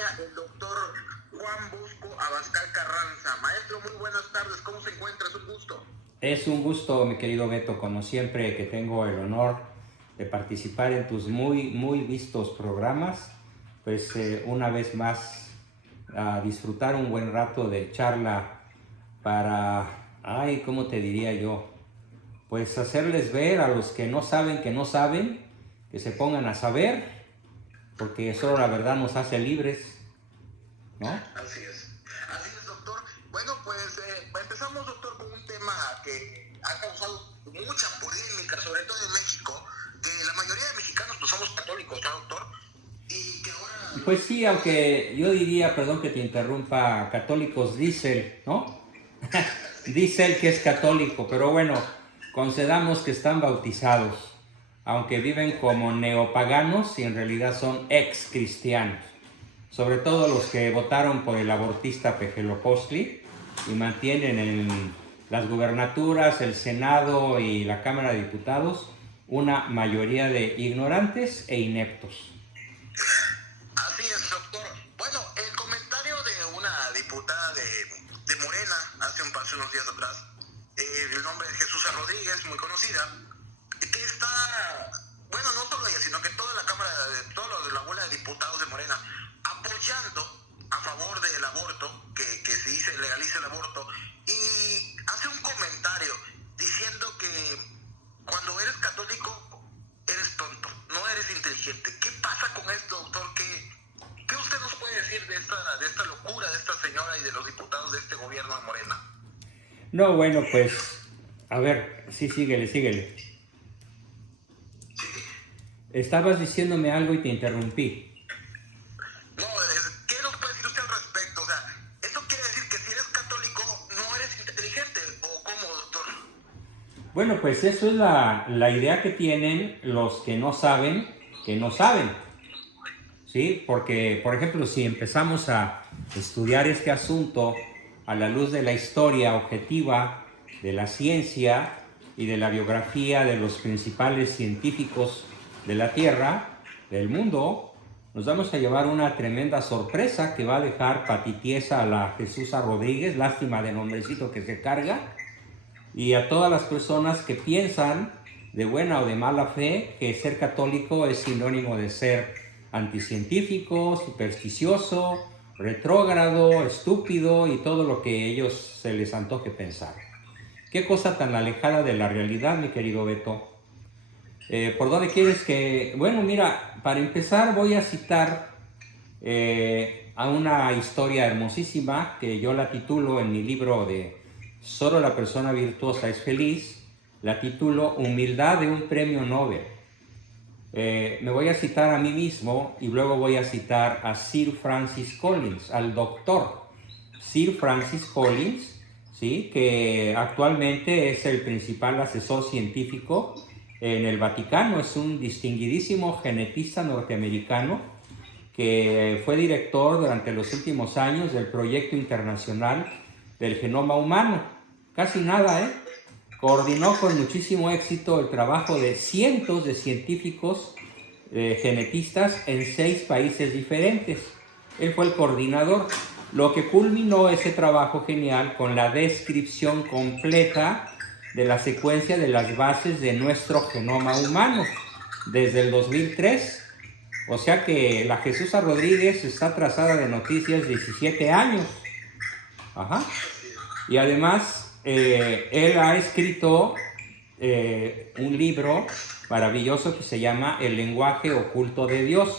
acompaña el doctor Juan Bosco Abascal Carranza. Maestro, muy buenas tardes, ¿cómo se encuentra? Es un gusto. Es un gusto, mi querido Beto, como siempre, que tengo el honor de participar en tus muy vistos programas. Pues una vez más, a disfrutar un buen rato de charla para, ¿cómo te diría yo? Pues hacerles ver a los que no saben, que se pongan a saber, porque eso la verdad nos hace libres, ¿no? Así es, doctor. Bueno, pues empezamos, doctor, con un tema que ha causado mucha polémica, sobre todo en México, que la mayoría de mexicanos pues somos católicos, ¿no, doctor? Y que ahora... Pues sí, aunque yo diría, perdón que te interrumpa, católicos dice, ¿no? Dice él que es católico, pero bueno, concedamos que están bautizados, aunque viven como neopaganos y en realidad son ex cristianos. Sobre todo los que votaron por el abortista Pejelopostli y mantienen en las gubernaturas, el Senado y la Cámara de Diputados una mayoría de ignorantes e ineptos. Así es, doctor. Bueno, el comentario de una diputada de Morena hace unos días atrás, el nombre de Jesús Rodríguez, muy conocida, que está, bueno, no solo ella, sino que toda la Cámara, todos los de la bola de diputados de Morena, apoyando a favor del aborto, que se legalice el aborto, y hace un comentario diciendo que cuando eres católico eres tonto, no eres inteligente. ¿Qué pasa con esto, doctor? ¿Qué usted nos puede decir de esta locura de esta señora y de los diputados de este gobierno de Morena? No, bueno, pues, a ver, sí, síguele. ¿Sí? Estabas diciéndome algo y te interrumpí. No, ¿qué nos puede decir usted al respecto? O sea, ¿esto quiere decir que si eres católico no eres inteligente? ¿O cómo, doctor? Bueno, pues eso es la idea que tienen los que no saben, ¿sí? Porque, por ejemplo, si empezamos a estudiar este asunto a la luz de la historia objetiva, de la ciencia y de la biografía de los principales científicos de la Tierra, del mundo, nos vamos a llevar una tremenda sorpresa que va a dejar patitiesa a la Jesús Rodríguez, lástima de nombrecito que se carga, y a todas las personas que piensan de buena o de mala fe que ser católico es sinónimo de ser anticientífico, supersticioso, retrógrado, estúpido y todo lo que a ellos se les antoje pensar. Qué cosa tan alejada de la realidad, mi querido Beto. ¿Por dónde quieres que...? Bueno, mira, para empezar voy a citar a una historia hermosísima que yo la titulo en mi libro de Solo la persona virtuosa es feliz, la titulo Humildad de un premio Nobel. Me voy a citar a mí mismo y luego voy a citar a Sir Francis Collins, al doctor Sir Francis Collins, ¿sí? Que actualmente es el principal asesor científico en el Vaticano. Es un distinguidísimo genetista norteamericano que fue director durante los últimos años del proyecto internacional del genoma humano. Casi nada, ¿eh? Coordinó con muchísimo éxito el trabajo de cientos de científicos genetistas en 6 países diferentes. Él fue el coordinador, lo que culminó ese trabajo genial con la descripción completa de la secuencia de las bases de nuestro genoma humano desde el 2003. O sea que la Jesús Rodríguez está atrasada de noticias 17 años. Ajá. Y además, él ha escrito un libro maravilloso que se llama El lenguaje oculto de Dios,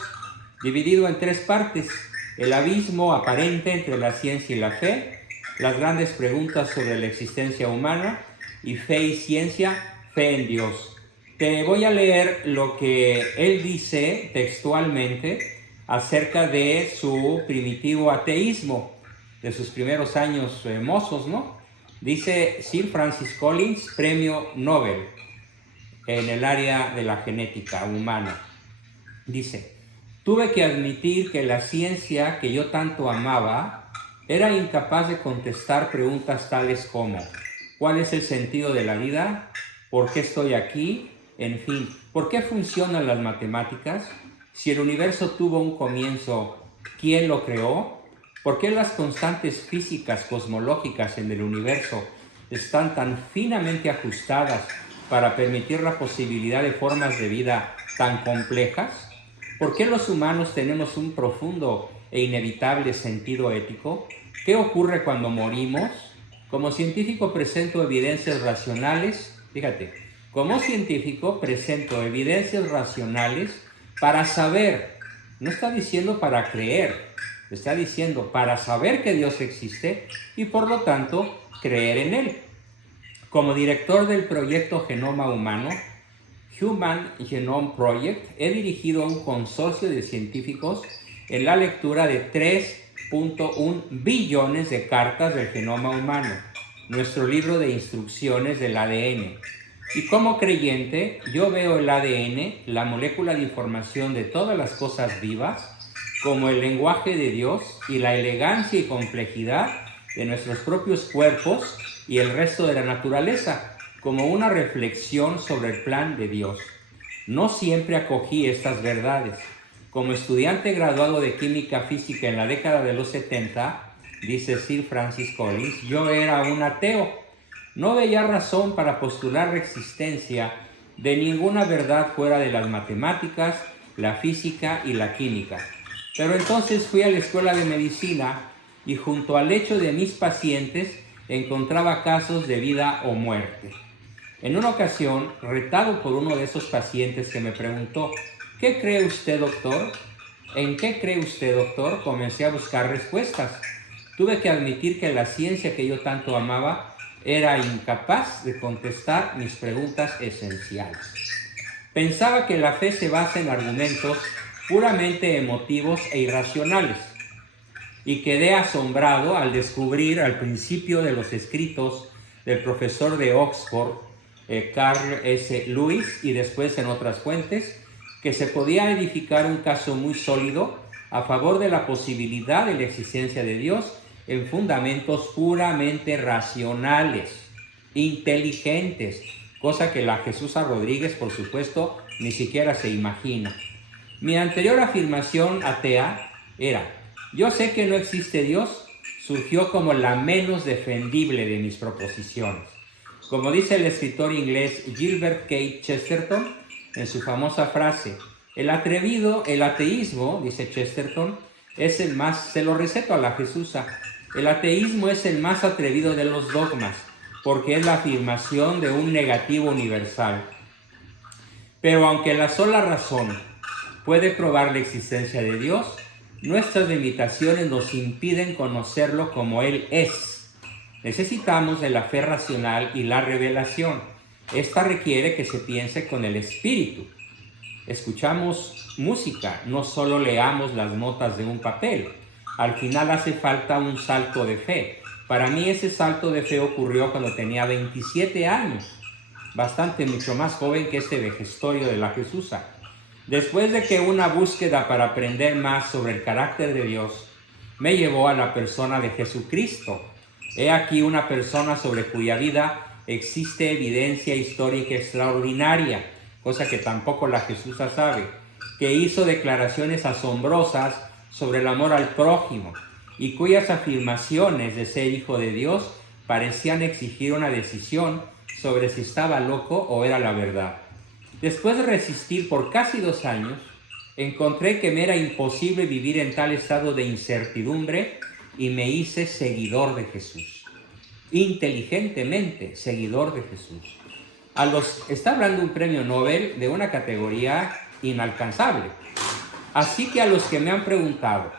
dividido en 3 partes: el abismo aparente entre la ciencia y la fe, las grandes preguntas sobre la existencia humana, y fe y ciencia, fe en Dios. Te voy a leer lo que él dice textualmente acerca de su primitivo ateísmo, de sus primeros años mozos, ¿no? Dice Sir Francis Collins, premio Nobel en el área de la genética humana. Dice: tuve que admitir que la ciencia que yo tanto amaba era incapaz de contestar preguntas tales como ¿cuál es el sentido de la vida? ¿Por qué estoy aquí? En fin, ¿por qué funcionan las matemáticas? Si el universo tuvo un comienzo, ¿Quién lo creó? ¿Por qué las constantes físicas cosmológicas en el universo están tan finamente ajustadas para permitir la posibilidad de formas de vida tan complejas? ¿Por qué los humanos tenemos un profundo e inevitable sentido ético? ¿Qué ocurre cuando morimos? Como científico presento evidencias racionales, fíjate, como científico presento evidencias racionales para saber, no está diciendo para creer, está diciendo para saber que Dios existe y por lo tanto creer en Él. Como director del proyecto Genoma Humano, Human Genome Project, he dirigido a un consorcio de científicos en la lectura de 3.1 billones de cartas del genoma humano, nuestro libro de instrucciones del ADN. Y como creyente, yo veo el ADN, la molécula de información de todas las cosas vivas, como el lenguaje de Dios y la elegancia y complejidad de nuestros propios cuerpos y el resto de la naturaleza, como una reflexión sobre el plan de Dios. No siempre acogí estas verdades. Como estudiante graduado de química física en la década de los 70, dice Sir Francis Collins, yo era un ateo. No veía razón para postular la existencia de ninguna verdad fuera de las matemáticas, la física y la química. Pero entonces fui a la escuela de medicina y junto al lecho de mis pacientes encontraba casos de vida o muerte. En una ocasión, retado por uno de esos pacientes que me preguntó, ¿qué cree usted, doctor? ¿En qué cree usted, doctor? Comencé a buscar respuestas. Tuve que admitir que la ciencia que yo tanto amaba era incapaz de contestar mis preguntas esenciales. Pensaba que la fe se basa en argumentos puramente emotivos e irracionales, y quedé asombrado al descubrir al principio de los escritos del profesor de Oxford, Carl S. Lewis, y después en otras fuentes, que se podía edificar un caso muy sólido a favor de la posibilidad de la existencia de Dios en fundamentos puramente racionales, inteligentes, cosa que la Jesús Rodríguez, por supuesto, ni siquiera se imagina. Mi anterior afirmación atea era, yo sé que no existe Dios, surgió como la menos defendible de mis proposiciones. Como dice el escritor inglés Gilbert K. Chesterton en su famosa frase, el ateísmo, dice Chesterton, es el más, se lo receto a la Jesusa, el ateísmo es el más atrevido de los dogmas, porque es la afirmación de un negativo universal. Pero aunque la sola razón puede probar la existencia de Dios, nuestras limitaciones nos impiden conocerlo como Él es. Necesitamos de la fe racional y la revelación. Esta requiere que se piense con el espíritu. Escuchamos música, no solo leamos las notas de un papel. Al final hace falta un salto de fe. Para mí ese salto de fe ocurrió cuando tenía 27 años, bastante mucho más joven que este vejestorio de la Jesusa. Después de que una búsqueda para aprender más sobre el carácter de Dios me llevó a la persona de Jesucristo. He aquí una persona sobre cuya vida existe evidencia histórica extraordinaria, cosa que tampoco la Jesusa sabe, que hizo declaraciones asombrosas sobre el amor al prójimo y cuyas afirmaciones de ser hijo de Dios parecían exigir una decisión sobre si estaba loco o era la verdad. Después de resistir por casi 2 años, encontré que me era imposible vivir en tal estado de incertidumbre y me hice seguidor de Jesús. Inteligentemente seguidor de Jesús. Está hablando un premio Nobel de una categoría inalcanzable. Así que a los que me han preguntado,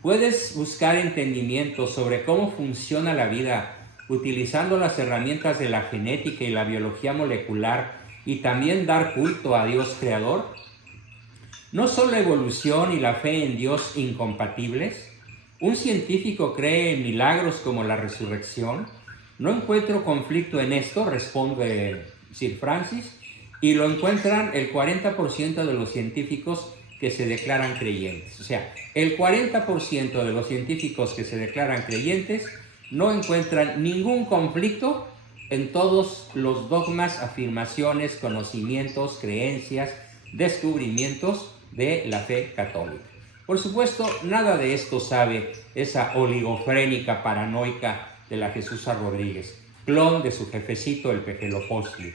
¿puedes buscar entendimiento sobre cómo funciona la vida utilizando las herramientas de la genética y la biología molecular y también dar culto a Dios creador? ¿No son la evolución y la fe en Dios incompatibles? ¿Un científico cree en milagros como la resurrección? No encuentro conflicto en esto, responde Sir Francis, y lo encuentran el 40% de los científicos que se declaran creyentes. O sea, el 40% de los científicos que se declaran creyentes no encuentran ningún conflicto en todos los dogmas, afirmaciones, conocimientos, creencias, descubrimientos de la fe católica. Por supuesto, nada de esto sabe esa oligofrénica paranoica de la Jesús Rodríguez, clon de su jefecito el Pejelopostli.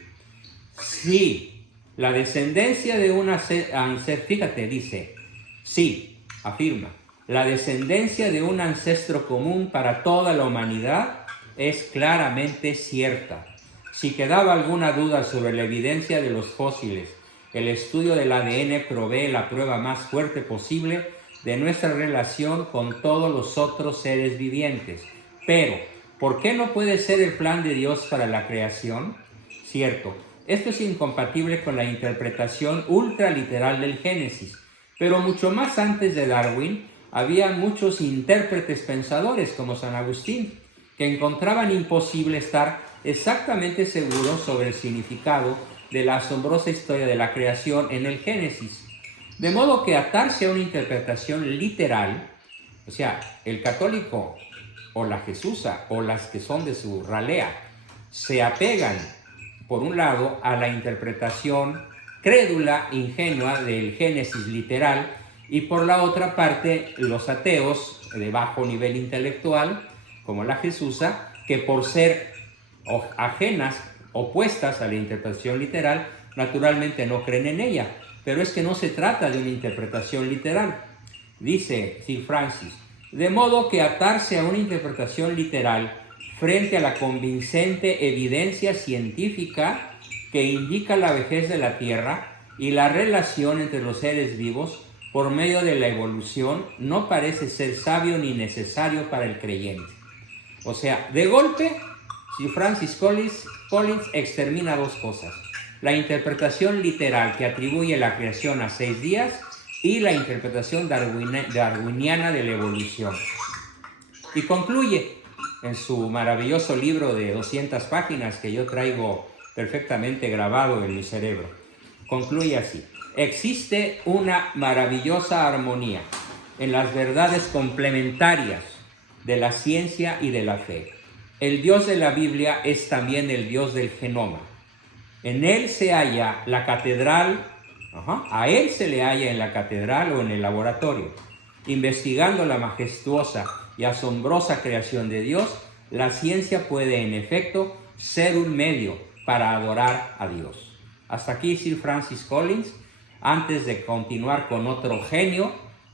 Sí, la descendencia de una ancestro, fíjate, dice, sí, afirma, la descendencia de un ancestro común para toda la humanidad es claramente cierta. Si quedaba alguna duda sobre la evidencia de los fósiles, el estudio del ADN provee la prueba más fuerte posible de nuestra relación con todos los otros seres vivientes. Pero, ¿por qué no puede ser el plan de Dios para la creación? Cierto, esto es incompatible con la interpretación ultraliteral del Génesis, pero mucho más antes de Darwin, había muchos intérpretes pensadores como San Agustín, que encontraban imposible estar exactamente seguros sobre el significado de la asombrosa historia de la creación en el Génesis. De modo que atarse a una interpretación literal, o sea, el católico o la jesusa o las que son de su ralea, se apegan, por un lado, a la interpretación crédula, ingenua del Génesis literal, y por la otra parte, los ateos de bajo nivel intelectual, como la jesusa, que por ser ajenas, opuestas a la interpretación literal, naturalmente no creen en ella. Pero es que no se trata de una interpretación literal. Dice Sir Francis, de modo que atarse a una interpretación literal frente a la convincente evidencia científica que indica la vejez de la Tierra y la relación entre los seres vivos por medio de la evolución no parece ser sabio ni necesario para el creyente. O sea, de golpe, Sir Francis Collins extermina dos cosas: la interpretación literal que atribuye la creación a 6 días y la interpretación darwiniana de la evolución. Y concluye en su maravilloso libro de 200 páginas que yo traigo perfectamente grabado en mi cerebro. Concluye así: existe una maravillosa armonía en las verdades complementarias de la ciencia y de la fe. El Dios de la Biblia es también el Dios del genoma. En él se halla la catedral, a él se le halla en la catedral o en el laboratorio. Investigando la majestuosa y asombrosa creación de Dios, la ciencia puede en efecto ser un medio para adorar a Dios. Hasta aquí Sir Francis Collins, antes de continuar con otro genio,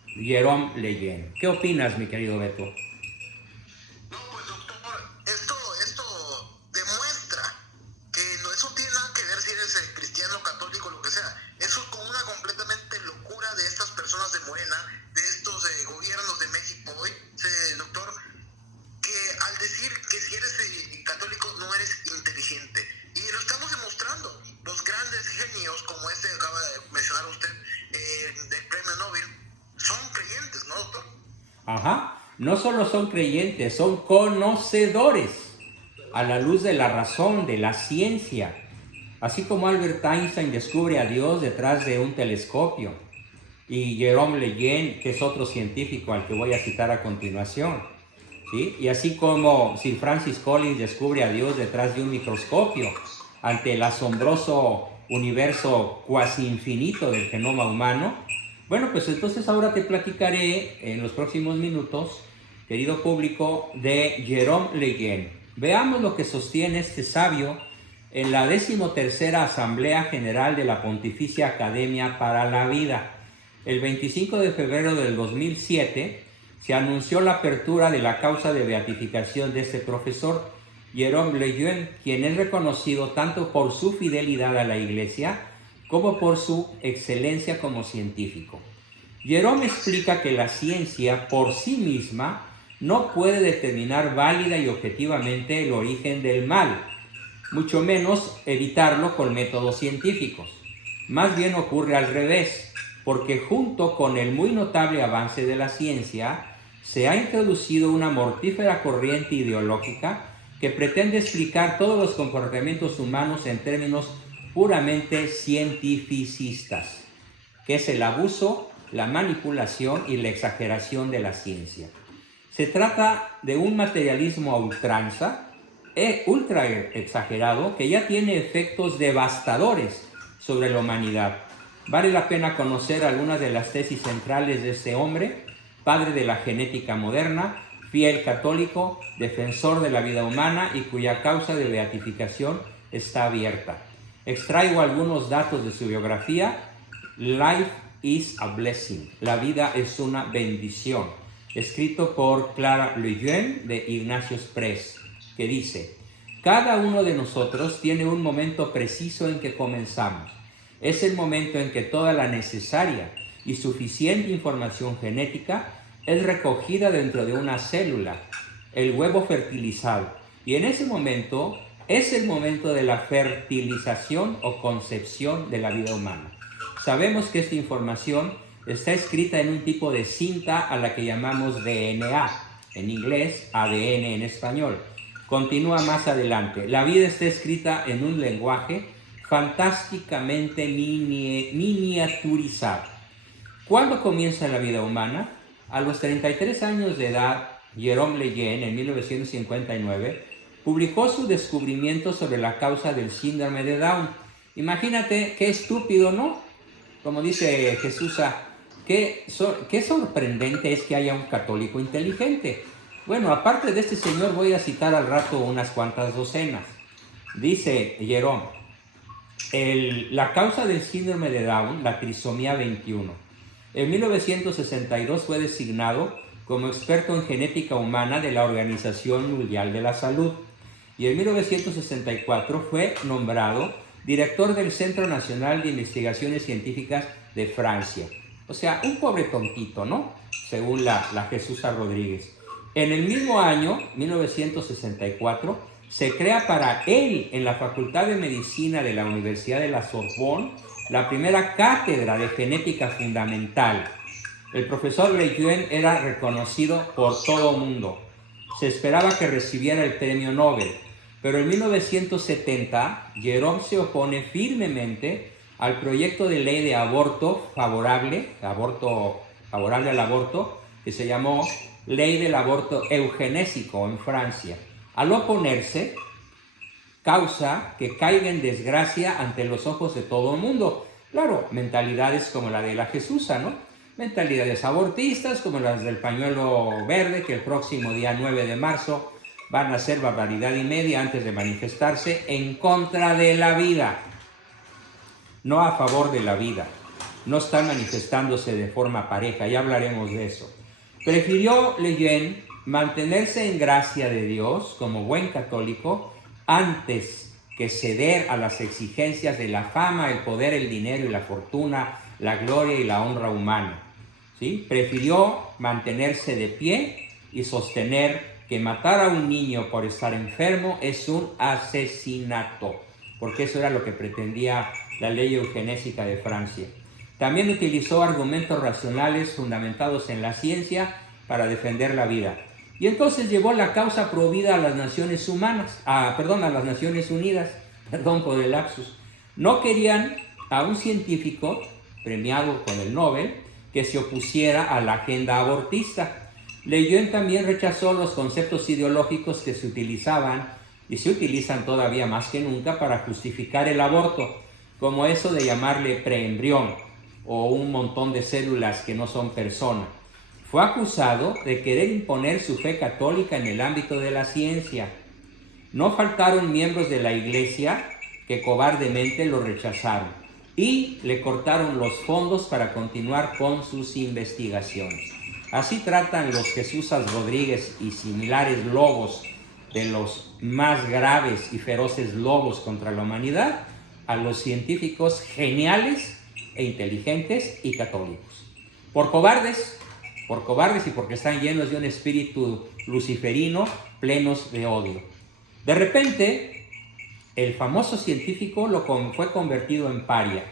Jerome Lejeune. ¿Qué opinas, mi querido Beto? No, pues doctor, esto demuestra que no, eso tiene nada que ver si eres cristiano, católico, lo que sea. Eso es como una completamente locura de estas personas de Morena, de estos gobiernos de México hoy, doctor, que al decir que si eres católico no eres inteligente. Y lo estamos demostrando. Los grandes genios, como este que acaba de mencionar usted, del premio Nobel, son creyentes, ¿no, doctor? Ajá, no solo son creyentes, son conocedores a la luz de la razón, de la ciencia. Así como Albert Einstein descubre a Dios detrás de un telescopio, y Jerome Lejeune, que es otro científico al que voy a citar a continuación, ¿sí? Y así como Sir Francis Collins descubre a Dios detrás de un microscopio ante el asombroso universo cuasi infinito del genoma humano. Bueno, pues entonces ahora te platicaré en los próximos minutos, querido público, de Jerome Lejeune. Veamos lo que sostiene este sabio en la 13ª Asamblea General de la Pontificia Academia para la Vida. El 25 de febrero del 2007 se anunció la apertura de la causa de beatificación de este profesor, Jerome Lejeune, quien es reconocido tanto por su fidelidad a la Iglesia como por su excelencia como científico. Jerome explica que la ciencia por sí misma no puede determinar válida y objetivamente el origen del mal, mucho menos evitarlo con métodos científicos. Más bien ocurre al revés, porque junto con el muy notable avance de la ciencia, se ha introducido una mortífera corriente ideológica que pretende explicar todos los comportamientos humanos en términos puramente cientificistas, que es el abuso, la manipulación y la exageración de la ciencia. Se trata de un materialismo a ultranza, ultra exagerado, que ya tiene efectos devastadores sobre la humanidad. Vale la pena conocer algunas de las tesis centrales de este hombre, padre de la genética moderna, fiel católico, defensor de la vida humana y cuya causa de beatificación está abierta. Extraigo algunos datos de su biografía. Life is a blessing. La vida es una bendición. Escrito por Clara Lejeune de Ignatius Press, que dice: cada uno de nosotros tiene un momento preciso en que comenzamos. Es el momento en que toda la necesaria y suficiente información genética es recogida dentro de una célula, el huevo fertilizado. Y en ese momento es el momento de la fertilización o concepción de la vida humana. Sabemos que esta información está escrita en un tipo de cinta a la que llamamos DNA, en inglés ADN en español. Continúa más adelante. La vida está escrita en un lenguaje fantásticamente miniaturizado. ¿Cuándo comienza la vida humana? A los 33 años de edad, Jérôme Lejeune, en 1959, publicó su descubrimiento sobre la causa del síndrome de Down. Imagínate qué estúpido, ¿no? Como dice Jesús, qué sorprendente es que haya un católico inteligente. Bueno, aparte de este señor, voy a citar al rato unas cuantas docenas. Dice Jérôme, la causa del síndrome de Down, la trisomía 21. En 1962 fue designado como experto en genética humana de la Organización Mundial de la Salud. Y en 1964 fue nombrado director del Centro Nacional de Investigaciones Científicas de Francia. O sea, un pobre tontito, ¿no? Según la Jesús Rodríguez. En el mismo año, 1964, se crea para él, en la Facultad de Medicina de la Universidad de la Sorbonne, la primera cátedra de genética fundamental. El profesor Lejeune era reconocido por todo el mundo. Se esperaba que recibiera el premio Nobel, pero en 1970 Jérôme se opone firmemente al proyecto de ley de aborto favorable al aborto, que se llamó Ley del Aborto Eugenésico en Francia. Al oponerse, causa que caiga en desgracia ante los ojos de todo el mundo. Claro, mentalidades como la de la Jesusa, ¿no? Mentalidades abortistas como las del pañuelo verde, que el próximo día 9 de marzo van a hacer barbaridad y media antes de manifestarse en contra de la vida, no a favor de la vida. No están manifestándose de forma pareja, ya hablaremos de eso. Prefirió Lejeune mantenerse en gracia de Dios como buen católico antes que ceder a las exigencias de la fama, el poder, el dinero y la fortuna, la gloria y la honra humana. ¿Sí? Prefirió mantenerse de pie y sostener que matar a un niño por estar enfermo es un asesinato, porque eso era lo que pretendía la ley eugenésica de Francia. También utilizó argumentos racionales fundamentados en la ciencia para defender la vida. Y entonces llevó la causa pro vida a las Naciones a las Naciones Unidas, perdón por el lapsus. No querían a un científico premiado con el Nobel que se opusiera a la agenda abortista. Lejeune también rechazó los conceptos ideológicos que se utilizaban y se utilizan todavía más que nunca para justificar el aborto, como eso de llamarle preembrión o un montón de células que no son personas. Fue acusado de querer imponer su fe católica en el ámbito de la ciencia. No faltaron miembros de la iglesia que cobardemente lo rechazaron y le cortaron los fondos para continuar con sus investigaciones. Así tratan los Jesúsas Rodríguez y similares lobos de los más graves y feroces lobos contra la humanidad a los científicos geniales e inteligentes y católicos. Por cobardes y porque están llenos de un espíritu luciferino, plenos de odio. De repente, el famoso científico fue convertido en paria,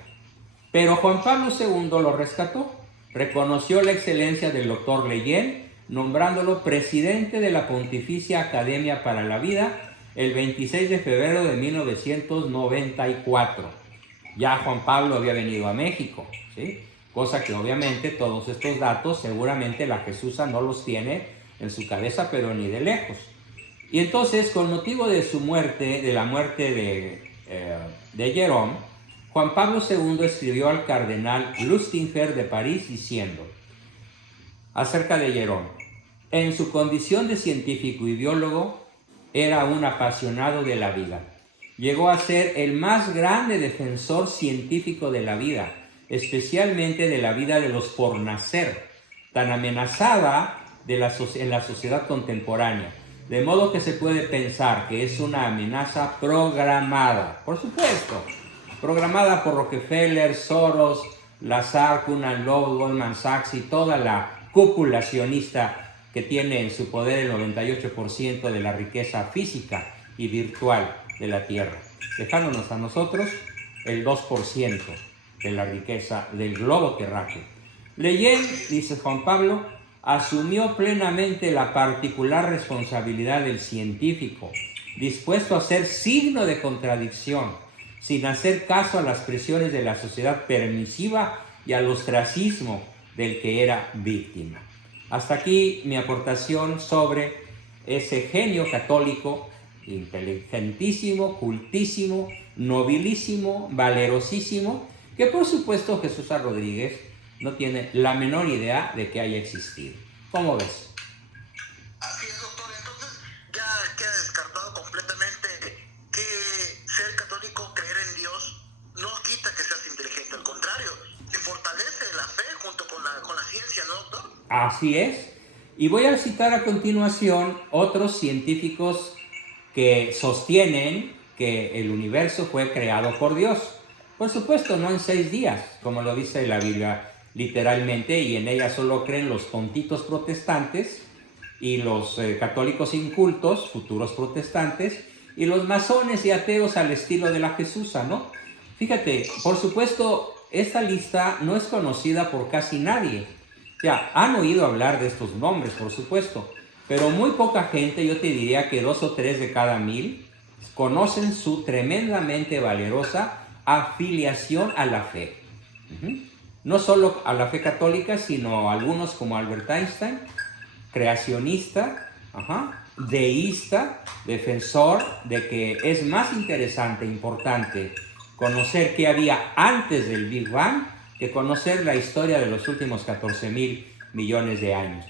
pero Juan Pablo II lo rescató, reconoció la excelencia del doctor Lejeune, nombrándolo presidente de la Pontificia Academia para la Vida el 26 de febrero de 1994. Ya Juan Pablo había venido a México, ¿sí? Cosa que obviamente todos estos datos seguramente la Jesusa no los tiene en su cabeza, pero ni de lejos. Y entonces, con motivo de su muerte, de la muerte de Jérôme, Juan Pablo II escribió al cardenal Lustiger de París diciendo acerca de Jerome: en su condición de científico y biólogo, era un apasionado de la vida. Llegó a ser el más grande defensor científico de la vida, especialmente de la vida de los por nacer, tan amenazada en la sociedad contemporánea. De modo que se puede pensar que es una amenaza programada, por supuesto, programada por Rockefeller, Soros, Lazar, Kunan Lowe, Goldman Sachs y toda la cúpula sionista que tiene en su poder el 98% de la riqueza física y virtual de la Tierra, dejándonos a nosotros el 2% de la riqueza del globo terráqueo. Leyen, dice Juan Pablo, asumió plenamente la particular responsabilidad del científico, dispuesto a ser signo de contradicción, sin hacer caso a las presiones de la sociedad permisiva y al ostracismo del que era víctima. Hasta aquí mi aportación sobre ese genio católico, inteligentísimo, cultísimo, nobilísimo, valerosísimo, que por supuesto Jesús A. Rodríguez no tiene la menor idea de que haya existido. ¿Cómo ves? Así es, doctor. Entonces ya queda descartado completamente que ser católico, creer en Dios, no quita que seas inteligente. Al contrario, te fortalece la fe junto con la ciencia, ¿no, doctor? Así es. Y voy a citar a continuación otros científicos que sostienen que el universo fue creado por Dios. Por supuesto, no en 6 días, como lo dice la Biblia literalmente, y en ella solo creen los tontitos protestantes y los católicos incultos, futuros protestantes, y los masones y ateos al estilo de la Jesusa, ¿no? Fíjate, por supuesto, esta lista no es conocida por casi nadie. Ya, han oído hablar de estos nombres, por supuesto, pero muy poca gente, yo te diría que 2 o 3 de cada 1000, conocen su tremendamente valerosa afiliación a la fe. No solo a la fe católica, sino algunos como Albert Einstein, creacionista, deísta, defensor de que es más interesante, importante, conocer qué había antes del Big Bang que conocer la historia de los últimos 14,000 millones de años.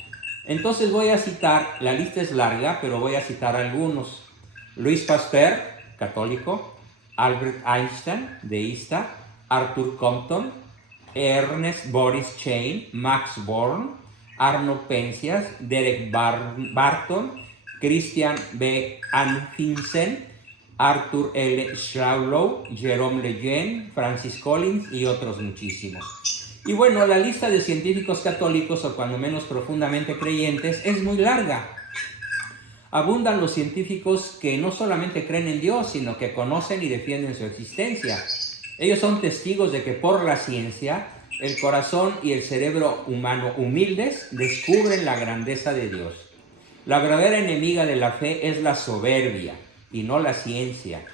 Entonces voy a citar, la lista es larga, pero voy a citar algunos. Louis Pasteur, católico; Albert Einstein, deísta; Arthur Compton; Ernest Boris Chain; Max Born; Arno Penzias; Derek Barton; Christian B. Anfinsen; Arthur L. Schawlow; Jerome Lejeune; Francis Collins y otros muchísimos. Y bueno, la lista de científicos católicos, o cuando menos profundamente creyentes, es muy larga. Abundan los científicos que no solamente creen en Dios, sino que conocen y defienden su existencia. Ellos son testigos de que por la ciencia, el corazón y el cerebro humano humildes descubren la grandeza de Dios. La verdadera enemiga de la fe es la soberbia y no la ciencia.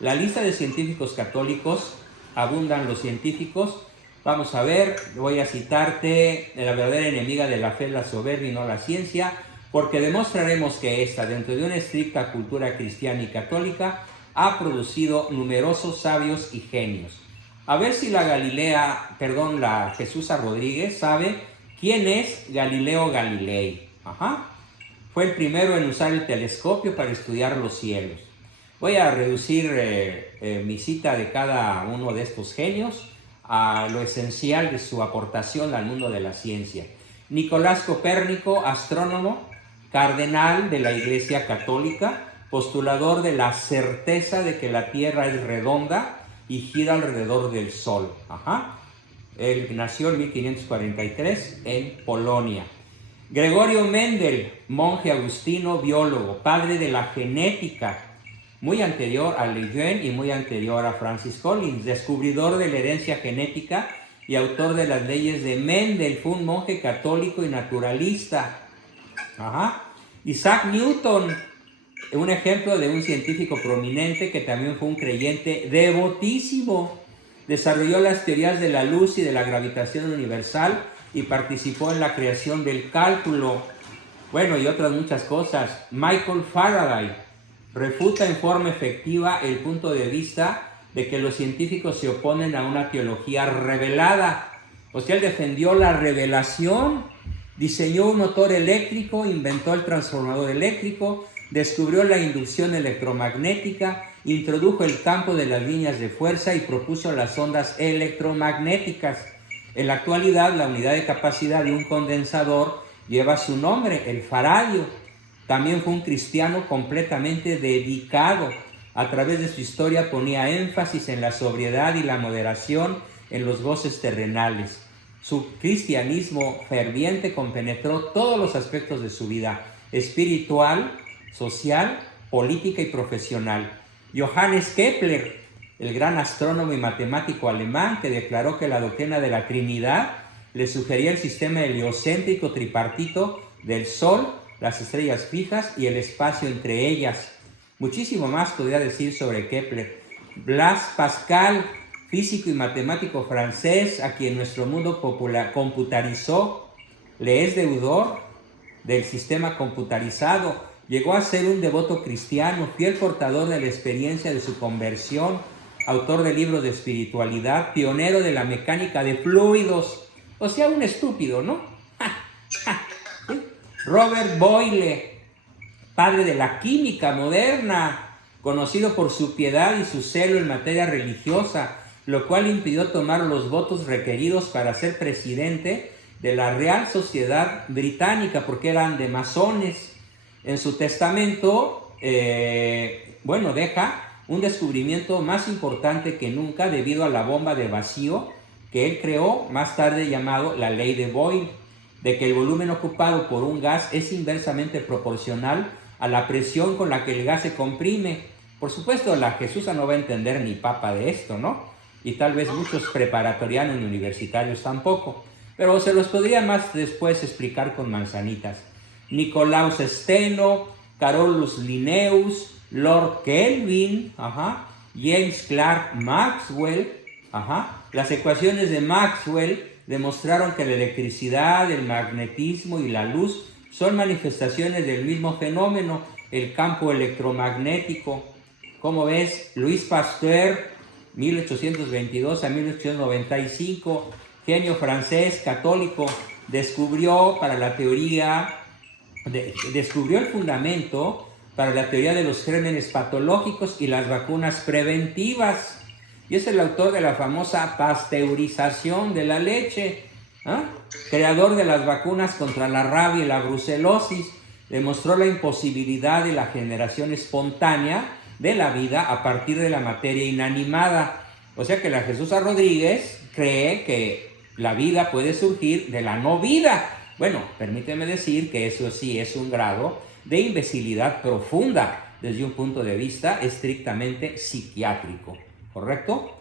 La lista de científicos católicos, abundan los científicos. Vamos a ver, voy a citarte: la verdadera enemiga de la fe es la soberbia y no la ciencia, porque demostraremos que esta, dentro de una estricta cultura cristiana y católica, ha producido numerosos sabios y genios. A ver si la Jesús A. Rodríguez sabe quién es Galileo Galilei. Fue el primero en usar el telescopio para estudiar los cielos. Voy a reducir mi cita de cada uno de estos genios a lo esencial de su aportación al mundo de la ciencia. Nicolás Copérnico, astrónomo, cardenal de la Iglesia Católica, postulador de la certeza de que la Tierra es redonda y gira alrededor del Sol. Él nació en 1543 en Polonia. Gregorio Mendel, monje agustino, biólogo, padre de la genética, muy anterior a Lejeune y muy anterior a Francis Collins, descubridor de la herencia genética y autor de las leyes de Mendel. Fue un monje católico y naturalista. Isaac Newton, un ejemplo de un científico prominente que también fue un creyente devotísimo. Desarrolló las teorías de la luz y de la gravitación universal y participó en la creación del cálculo. Bueno, y otras muchas cosas. Michael Faraday refuta en forma efectiva el punto de vista de que los científicos se oponen a una teología revelada. O sea, él defendió la revelación, diseñó un motor eléctrico, inventó el transformador eléctrico, descubrió la inducción electromagnética, introdujo el campo de las líneas de fuerza y propuso las ondas electromagnéticas. En la actualidad, la unidad de capacidad de un condensador lleva su nombre, el faradio. También fue un cristiano completamente dedicado. A través de su historia ponía énfasis en la sobriedad y la moderación en los goces terrenales. Su cristianismo ferviente compenetró todos los aspectos de su vida, espiritual, social, política y profesional. Johannes Kepler, el gran astrónomo y matemático alemán, que declaró que la doctrina de la Trinidad le sugería el sistema heliocéntrico tripartito del Sol, las estrellas fijas y el espacio entre ellas. Muchísimo más podría decir sobre Kepler. Blaise Pascal, físico y matemático francés, a quien nuestro mundo computarizó, le es deudor del sistema computarizado. Llegó a ser un devoto cristiano, fiel portador de la experiencia de su conversión, autor de libros de espiritualidad, pionero de la mecánica de fluidos. O sea, un estúpido, ¿no? Robert Boyle, padre de la química moderna, conocido por su piedad y su celo en materia religiosa, lo cual impidió tomar los votos requeridos para ser presidente de la Real Sociedad Británica, porque eran de masones. En su testamento, deja un descubrimiento más importante que nunca debido a la bomba de vacío que él creó, más tarde llamado la ley de Boyle, de que el volumen ocupado por un gas es inversamente proporcional a la presión con la que el gas se comprime. Por supuesto, la Jesusa no va a entender ni papa de esto, ¿no? Y tal vez muchos preparatorianos y universitarios tampoco. Pero se los podría más después explicar con manzanitas. Nicolaus Steno, Carolus Linnaeus, Lord Kelvin, James Clerk Maxwell, las ecuaciones de Maxwell demostraron que la electricidad, el magnetismo y la luz son manifestaciones del mismo fenómeno, el campo electromagnético. ¿Cómo ves? Louis Pasteur, 1822 a 1895, genio francés católico, descubrió el fundamento para la teoría de los gérmenes patológicos y las vacunas preventivas. Y es el autor de la famosa pasteurización de la leche, creador de las vacunas contra la rabia y la brucelosis. Demostró la imposibilidad de la generación espontánea de la vida a partir de la materia inanimada. O sea que la Jesusa Rodríguez cree que la vida puede surgir de la no vida. Bueno, permíteme decir que eso sí es un grado de imbecilidad profunda desde un punto de vista estrictamente psiquiátrico, ¿correcto?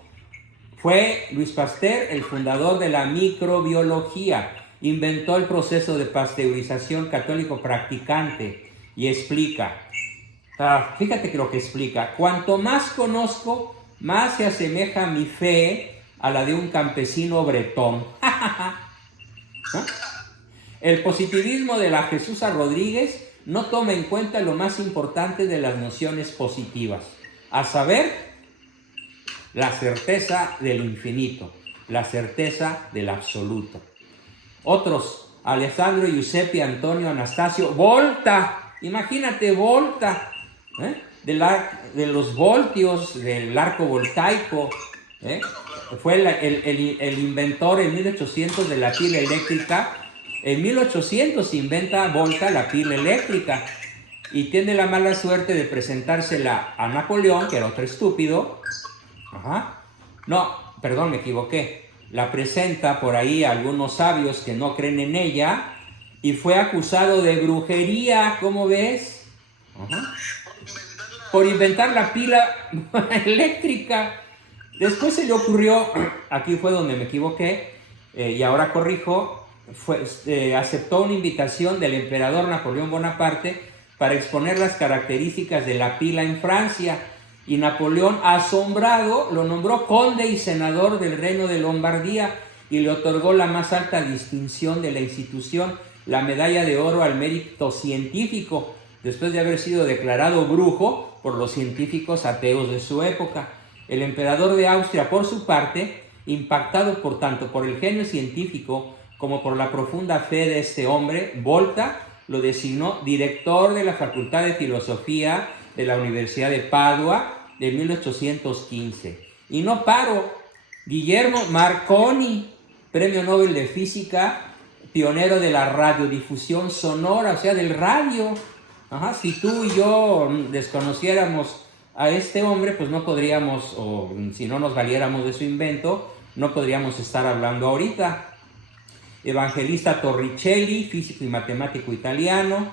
Fue Louis Pasteur el fundador de la microbiología, inventó el proceso de pasteurización, católico practicante, y explica, fíjate que lo que explica: cuanto más conozco, más se asemeja mi fe a la de un campesino bretón. El positivismo de la Jesusa Rodríguez no toma en cuenta lo más importante de las nociones positivas, a saber, la certeza del infinito, la certeza del absoluto. Otros, Alessandro Giuseppe Antonio Anastasio Volta, imagínate Volta, de los voltios, del arco voltaico, fue el inventor en 1800 de la pila eléctrica. En 1800 inventa Volta la pila eléctrica y tiene la mala suerte de presentársela a Napoleón, que era otro estúpido. No, perdón, me equivoqué. La presenta por ahí a algunos sabios que no creen en ella y fue acusado de brujería, ¿cómo ves? Por inventar la pila eléctrica. Después se le ocurrió, aquí fue donde me equivoqué, y ahora corrijo, aceptó una invitación del emperador Napoleón Bonaparte para exponer las características de la pila en Francia, y Napoleón, asombrado, lo nombró conde y senador del reino de Lombardía y le otorgó la más alta distinción de la institución, la medalla de oro al mérito científico, después de haber sido declarado brujo por los científicos ateos de su época. El emperador de Austria, por su parte, impactado tanto por el genio científico como por la profunda fe de este hombre, Volta lo designó director de la Facultad de Filosofía de la Universidad de Padua de 1815. Y no paro, Guillermo Marconi, Premio Nobel de Física, pionero de la radiodifusión sonora, o sea, del radio. Ajá, si tú y yo desconociéramos a este hombre, pues no podríamos, o si no nos valiéramos de su invento, no podríamos estar hablando ahorita. Evangelista Torricelli, físico y matemático italiano,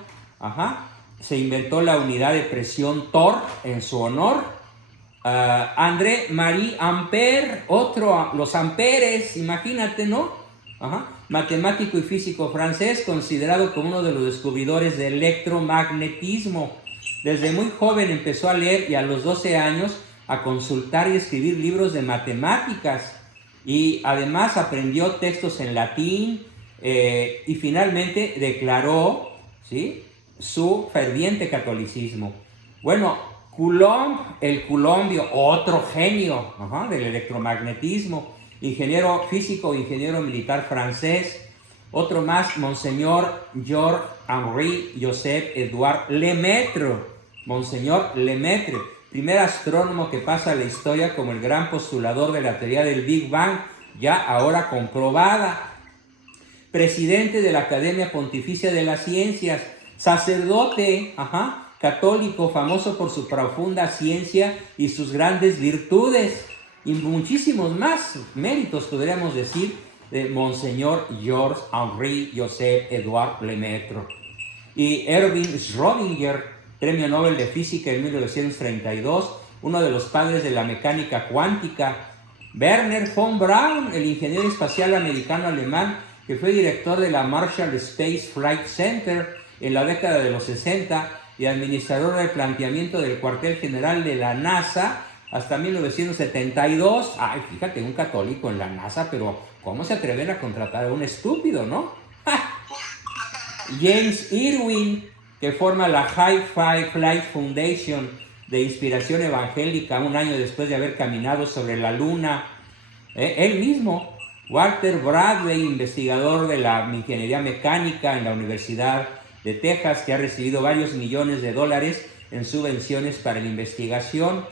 se inventó la unidad de presión Thor en su honor. André Marie Ampère, los amperes, imagínate, ¿no? Matemático y físico francés, considerado como uno de los descubridores del electromagnetismo. Desde muy joven empezó a leer y a los 12 años a consultar y escribir libros de matemáticas. Y además aprendió textos en latín y finalmente declaró, ¿sí?, su ferviente catolicismo. Bueno, Coulomb, el Coulombio, otro genio del electromagnetismo, ingeniero físico, ingeniero militar francés. Otro más, Monseñor Georges-Henri Joseph Edouard Lemaitre. Monseñor Lemaitre, primer astrónomo que pasa a la historia como el gran postulador de la teoría del Big Bang, ya ahora comprobada. Presidente de la Academia Pontificia de las Ciencias, sacerdote, católico, famoso por su profunda ciencia y sus grandes virtudes, y muchísimos más méritos, podríamos decir, de Monseñor Georges-Henri Joseph Edouard Lemaitre. Y Erwin Schrödinger, Premio Nobel de Física en 1932, uno de los padres de la mecánica cuántica. Werner von Braun, el ingeniero espacial americano-alemán que fue director de la Marshall Space Flight Center en la década de los 60 y administrador del planteamiento del cuartel general de la NASA hasta 1972. Ay, fíjate, un católico en la NASA, pero ¿cómo se atreven a contratar a un estúpido, no? James Irwin, que forma la High Flight Foundation de inspiración evangélica un año después de haber caminado sobre la luna. Él mismo. Walter Bradley, investigador de la ingeniería mecánica en la Universidad de Texas, que ha recibido varios millones de dólares en subvenciones para la investigación.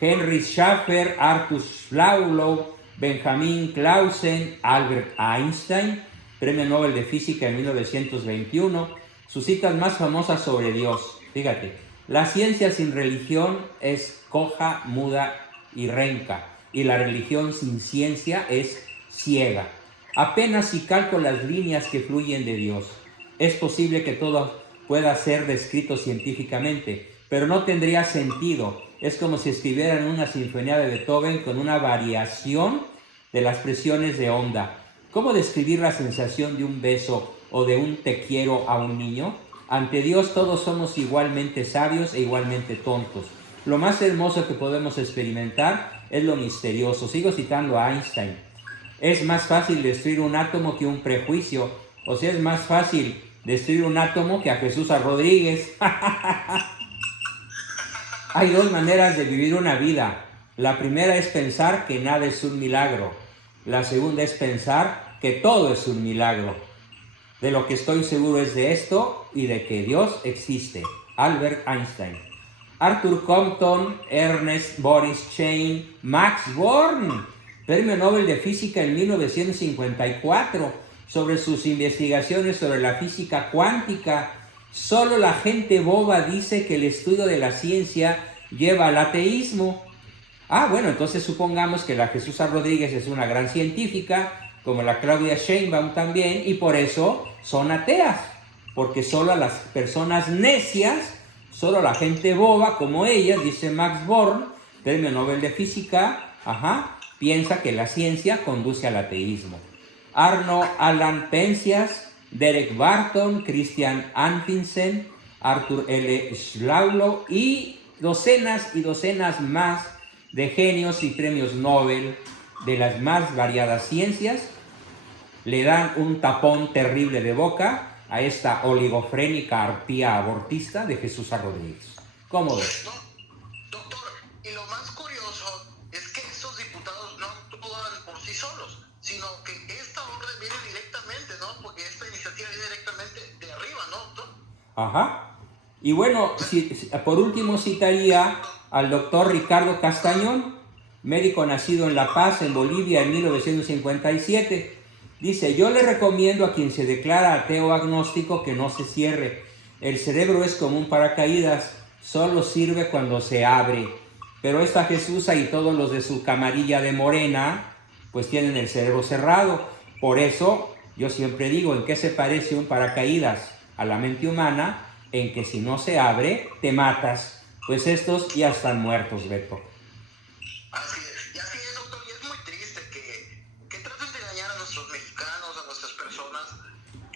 Henry Schaffer, Arthur Schawlow, Benjamin Clausen, Albert Einstein, Premio Nobel de Física en 1921. Sus citas más famosas sobre Dios. Fíjate, la ciencia sin religión es coja, muda y renca, y la religión sin ciencia es ciega. Apenas si calco las líneas que fluyen de Dios. Es posible que todo pueda ser descrito científicamente, pero no tendría sentido. Es como si escribieran una sinfonía de Beethoven con una variación de las presiones de onda. ¿Cómo describir la sensación de un beso o de un te quiero a un niño? Ante Dios todos somos igualmente sabios e igualmente tontos. Lo más hermoso que podemos experimentar es lo misterioso. Sigo citando a Einstein. Es más fácil destruir un átomo que un prejuicio. O sea, es más fácil destruir un átomo que a Jesús Rodríguez. Hay dos maneras de vivir una vida. La primera es pensar que nada es un milagro. La segunda es pensar que todo es un milagro. De lo que estoy seguro es de esto y de que Dios existe. Albert Einstein. Arthur Compton, Ernest Boris Chain, Max Born, Premio Nobel de Física en 1954, sobre sus investigaciones sobre la física cuántica. Solo la gente boba dice que el estudio de la ciencia lleva al ateísmo. Bueno, entonces supongamos que la Jesús Rodríguez es una gran científica, como la Claudia Sheinbaum también, y por eso son ateas, porque solo a las personas necias, solo la gente boba como ellas, dice Max Born, Premio Nobel de Física, piensa que la ciencia conduce al ateísmo. Arno Alan Penzias, Derek Barton, Christian Anfinsen, Arthur L. Schawlow y docenas más de genios y premios Nobel de las más variadas ciencias le dan un tapón terrible de boca a esta oligofrénica arpía abortista de Jesús Rodríguez. ¿Cómo ves? No, doctor, y lo más curioso es que esta orden viene directamente, ¿no? Porque esta iniciativa viene directamente de arriba, ¿no, doctor? Ajá. Y bueno, por último citaría al doctor Ricardo Castañón, médico nacido en La Paz, en Bolivia, en 1957. Dice, yo le recomiendo a quien se declara ateo o agnóstico que no se cierre. El cerebro es como un paracaídas, solo sirve cuando se abre. Pero esta Jesusa y todos los de su camarilla de Morena, pues tienen el cerebro cerrado. Por eso, yo siempre digo, ¿en qué se parece un paracaídas a la mente humana? En que si no se abre, te matas. Pues estos ya están muertos, Beto. Así es, y así es, doctor, y es muy triste que traten de engañar a nuestros mexicanos, a nuestras personas,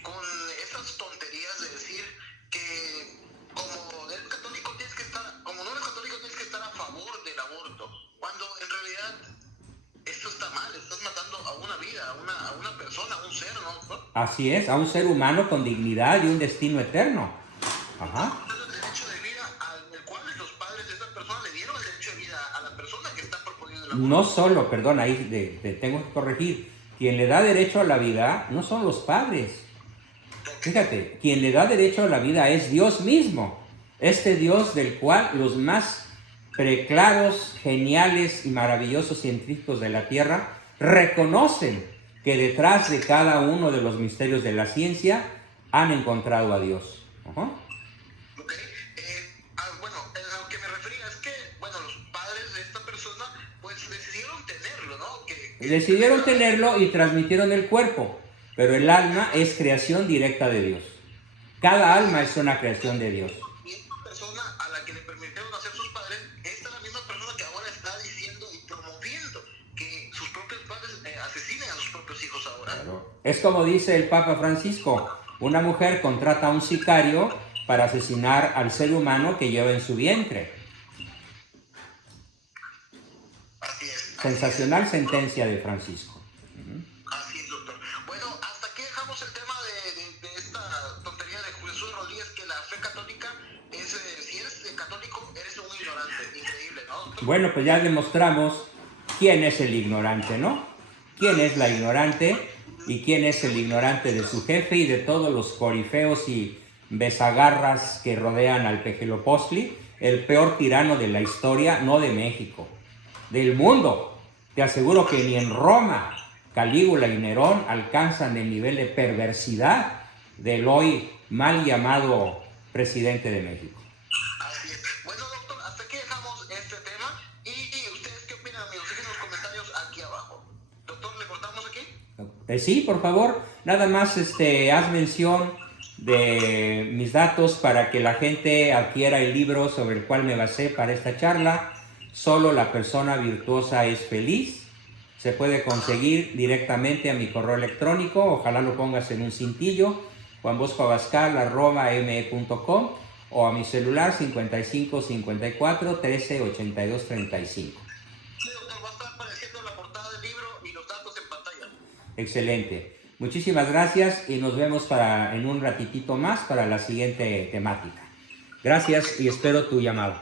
con esas tonterías de decir que como eres católico tienes que estar, como no eres católico tienes que estar a favor del aborto, cuando en realidad esto está mal, estás matando a una vida, a una persona, a un ser, ¿no, doctor? Así es, a un ser humano con dignidad y un destino eterno. Ajá. El derecho de vida al cual los padres de esa persona le dieron el derecho de vida a la persona que está proponiendo el aborto. No solo, perdón, ahí te tengo que corregir, quien le da derecho a la vida no son los padres. Fíjate, quien le da derecho a la vida es Dios mismo. Este Dios del cual los más preclaros, geniales y maravillosos científicos de la Tierra reconocen que detrás de cada uno de los misterios de la ciencia han encontrado a Dios. Ajá. Bueno, a lo que me refería es que, bueno, los padres de esta persona, pues decidieron tenerlo, ¿no? Decidieron tenerlo y transmitieron el cuerpo, pero el alma es creación directa de Dios. Cada alma es una creación de Dios. Y esta persona a la que le permitieron hacer sus padres, esta es la misma persona que ahora está diciendo y promoviendo que sus propios padres asesinen a sus propios hijos ahora. Claro. Es como dice el Papa Francisco, una mujer contrata a un sicario para asesinar al ser humano que lleva en su vientre. Así es. Sensacional sentencia de Francisco. Así es, doctor. Bueno, hasta aquí dejamos el tema de esta tontería de Jesús Rodríguez, que la fe católica es, si eres católico, eres un ignorante. Increíble, ¿no, doctor? Bueno, pues ya demostramos quién es el ignorante, ¿no? ¿Quién es la ignorante? ¿Y quién es el ignorante de su jefe y de todos los corifeos y besagarras que rodean al Pejelopostli? El peor tirano de la historia, no de México, del mundo. Te aseguro que ni en Roma, Calígula y Nerón alcanzan el nivel de perversidad del hoy mal llamado presidente de México. Así es. Bueno, doctor, hasta aquí dejamos este tema. ¿Y ustedes qué opinan, amigos? Dejen los comentarios aquí abajo. Doctor, ¿le cortamos aquí? Sí, por favor, nada más haz mención de mis datos para que la gente adquiera el libro sobre el cual me basé para esta charla. Solo la persona virtuosa es feliz. Se puede conseguir directamente a mi correo electrónico, ojalá lo pongas en un cintillo, juanboscoabascal@me.com, o a mi celular 55 54 13 82 35. Sí, doctor, va a estar apareciendo la portada del libro y los datos en pantalla. Excelente. Muchísimas gracias y nos vemos en un ratitito más para la siguiente temática. Gracias y espero tu llamado.